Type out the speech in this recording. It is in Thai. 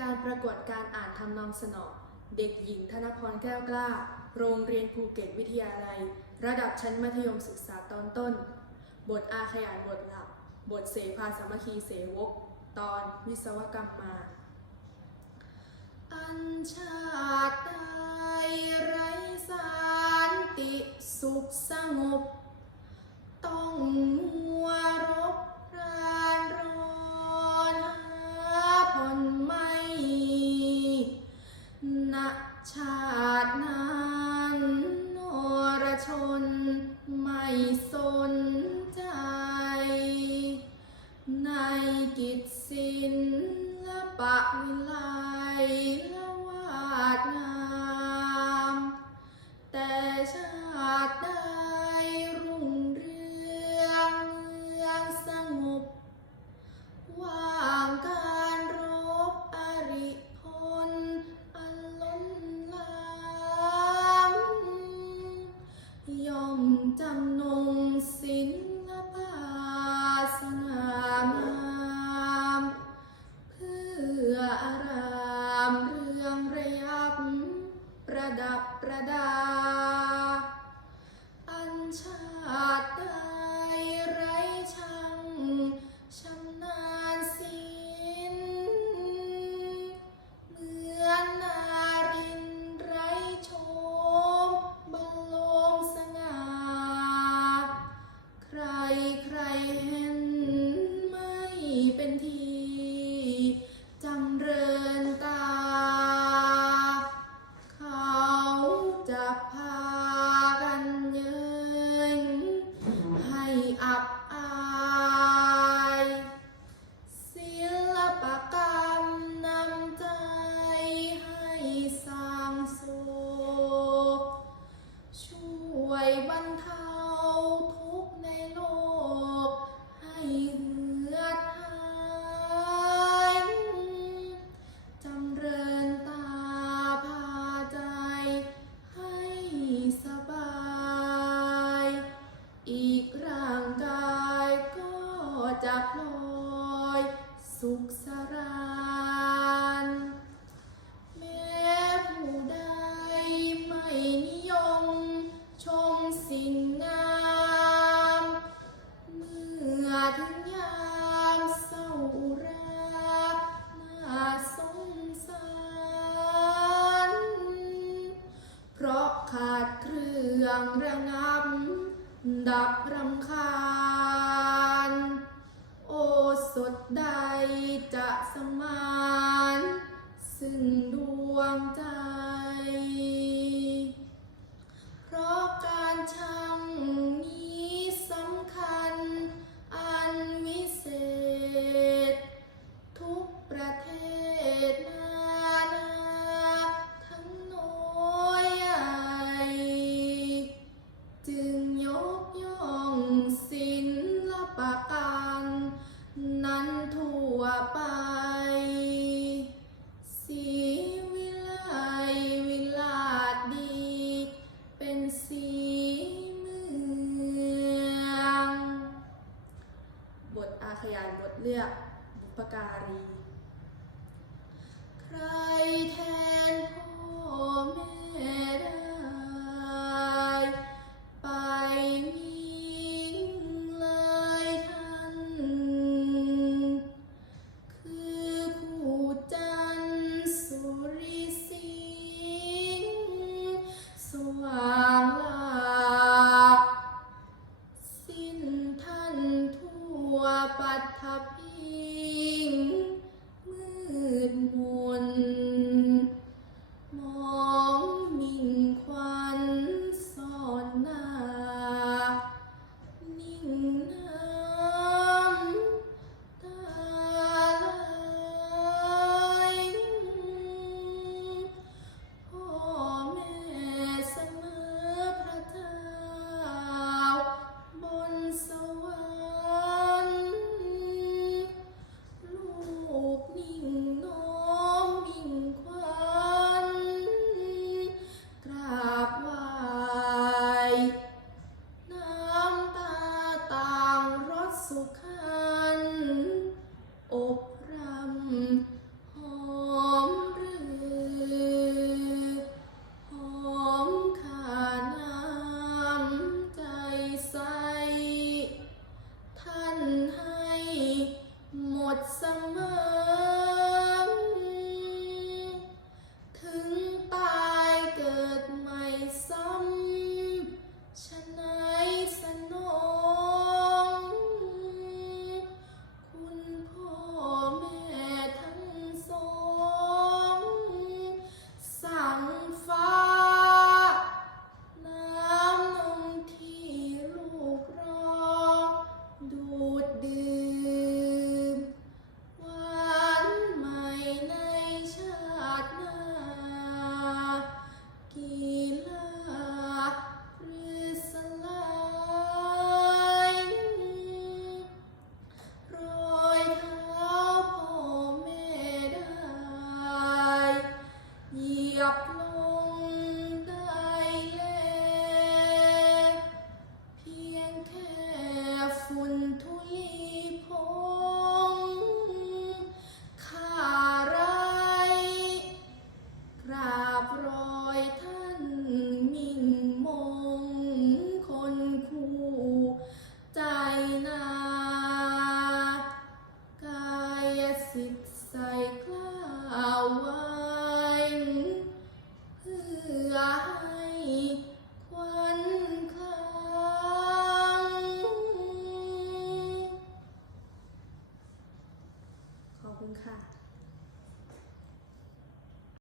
การประกวดการอ่านทำนองสนองเด็กหญิงธนพรแก้วกล้า โรงเรียนภูเก็ตวิทยาลัย ระดับชั้นมัธยมศึกษาตอนต้น บทอาขยานบทหลัก บทเสภาสามัคคีเสวก ตอนวิศวกรรมมา อันชาติไรสานติสุขสงบ ต้องมัวรบรา ชาติหน้า ซึ่งดวงใจ เรียกบุปการี ใครแท So well. ึงตา